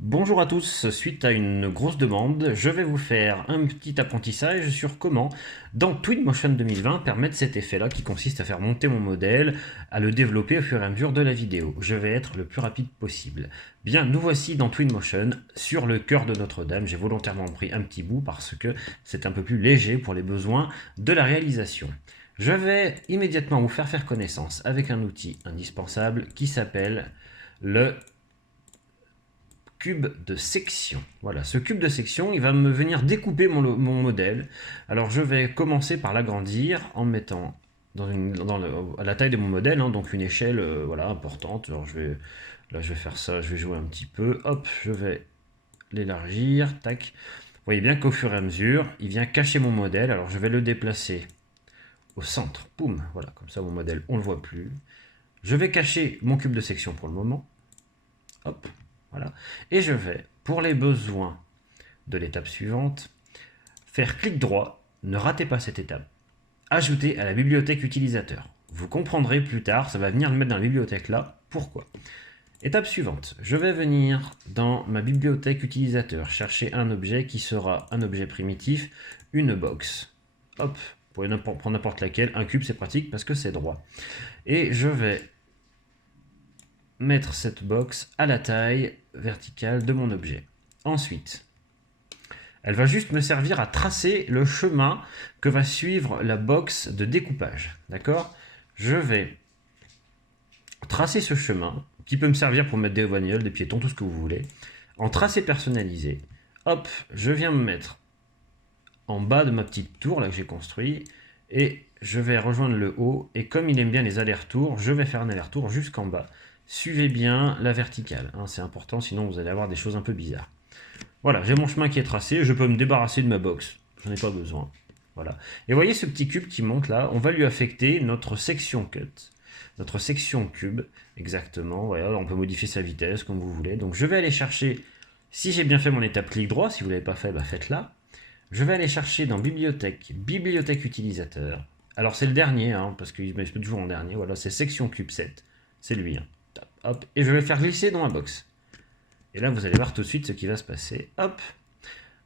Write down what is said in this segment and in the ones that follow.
Bonjour à tous, suite à une grosse demande, je vais vous faire un petit apprentissage sur comment, dans Twinmotion 2020, permettre cet effet-là qui consiste à faire monter mon modèle, à le développer au fur et à mesure de la vidéo. Je vais être le plus rapide possible. Bien, nous voici dans Twinmotion, sur le cœur de Notre-Dame. J'ai volontairement pris un petit bout parce que c'est un peu plus léger pour les besoins de la réalisation. Je vais immédiatement vous faire connaissance avec un outil indispensable qui s'appelle le cube de section. Voilà, ce cube de section, il va me venir découper mon modèle. Alors je vais commencer par l'agrandir en mettant à la taille de mon modèle, hein, donc une échelle voilà, importante. Alors là je vais faire ça, je vais jouer un petit peu. Hop, je vais l'élargir. Tac. Vous voyez bien qu'au fur et à mesure, il vient cacher mon modèle. Alors je vais le déplacer au centre. Poum, voilà, comme ça mon modèle, on ne le voit plus. Je vais cacher mon cube de section pour le moment. Hop, voilà. Et je vais, pour les besoins de l'étape suivante, faire clic droit, ne ratez pas cette étape, ajouter à la bibliothèque utilisateur. Vous comprendrez plus tard, ça va venir le mettre dans la bibliothèque là. Pourquoi? Étape suivante, je vais venir dans ma bibliothèque utilisateur, chercher un objet qui sera un objet primitif, une box. Hop, pour prendre n'importe laquelle, un cube c'est pratique parce que c'est droit. Et je vais mettre cette box à la taille verticale de mon objet. Ensuite, elle va juste me servir à tracer le chemin que va suivre la box de découpage. D'accord? Je vais tracer ce chemin, qui peut me servir pour mettre des bagnoles, des piétons, tout ce que vous voulez. En tracé personnalisé, hop, je viens me mettre en bas de ma petite tour là que j'ai construit et je vais rejoindre le haut. Et comme il aime bien les allers-retours, je vais faire un aller-retour jusqu'en bas. Suivez bien la verticale, hein, c'est important, sinon vous allez avoir des choses un peu bizarres. Voilà, j'ai mon chemin qui est tracé, je peux me débarrasser de ma box, j'en ai pas besoin. Voilà. Et voyez ce petit cube qui monte là, on va lui affecter notre section cut, notre section cube, exactement. Voilà, on peut modifier sa vitesse comme vous voulez. Donc je vais aller chercher, si j'ai bien fait mon étape clic droit, si vous ne l'avez pas fait, bah faites-la. Je vais aller chercher dans bibliothèque, bibliothèque utilisateur. Alors c'est le dernier, hein, parce qu'il me met toujours en dernier. Voilà, c'est section cube 7. C'est lui. Hein. Hop, et je vais le faire glisser dans ma box. Et là, vous allez voir tout de suite ce qui va se passer. Hop.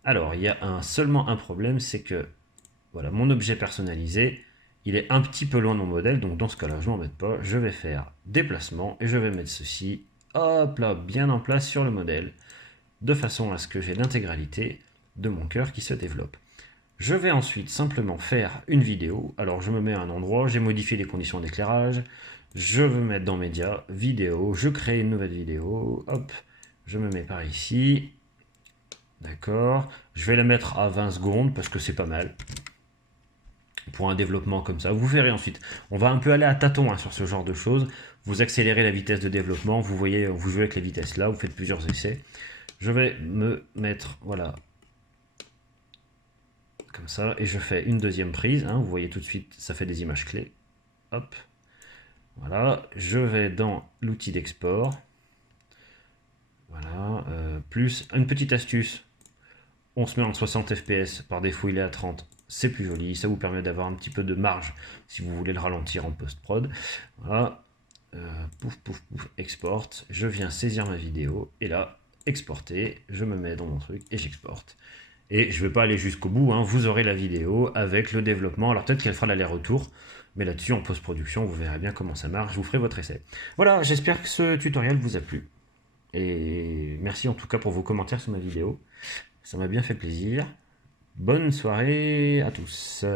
Alors, il y a seulement un problème, c'est que voilà, mon objet personnalisé, il est un petit peu loin de mon modèle, donc dans ce cas-là, je ne m'embête pas. Je vais faire déplacement et je vais mettre ceci, hop là, bien en place sur le modèle, de façon à ce que j'ai l'intégralité de mon cœur qui se développe. Je vais ensuite simplement faire une vidéo. Alors je me mets à un endroit, j'ai modifié les conditions d'éclairage, je veux mettre dans médias, vidéo, je crée une nouvelle vidéo, hop, je me mets par ici, d'accord, je vais la mettre à 20 secondes parce que c'est pas mal pour un développement comme ça. Vous verrez ensuite, on va un peu aller à tâtons hein, sur ce genre de choses, vous accélérez la vitesse de développement, vous voyez, vous jouez avec les vitesses là, vous faites plusieurs essais. Je vais me mettre, voilà, comme ça, et je fais une deuxième prise, hein, vous voyez tout de suite, ça fait des images clés, hop, voilà, je vais dans l'outil d'export, voilà, plus une petite astuce, on se met en 60 fps, par défaut il est à 30, c'est plus joli, ça vous permet d'avoir un petit peu de marge si vous voulez le ralentir en post-prod, voilà, pouf, pouf, pouf, export, je viens saisir ma vidéo, et là, exporter, je me mets dans mon truc, et j'exporte. Et je ne vais pas aller jusqu'au bout, hein. Vous aurez la vidéo avec le développement. Alors peut-être qu'elle fera l'aller-retour, mais là-dessus en post-production, vous verrez bien comment ça marche, vous ferez votre essai. Voilà, j'espère que ce tutoriel vous a plu. Et merci en tout cas pour vos commentaires sur ma vidéo. Ça m'a bien fait plaisir. Bonne soirée à tous.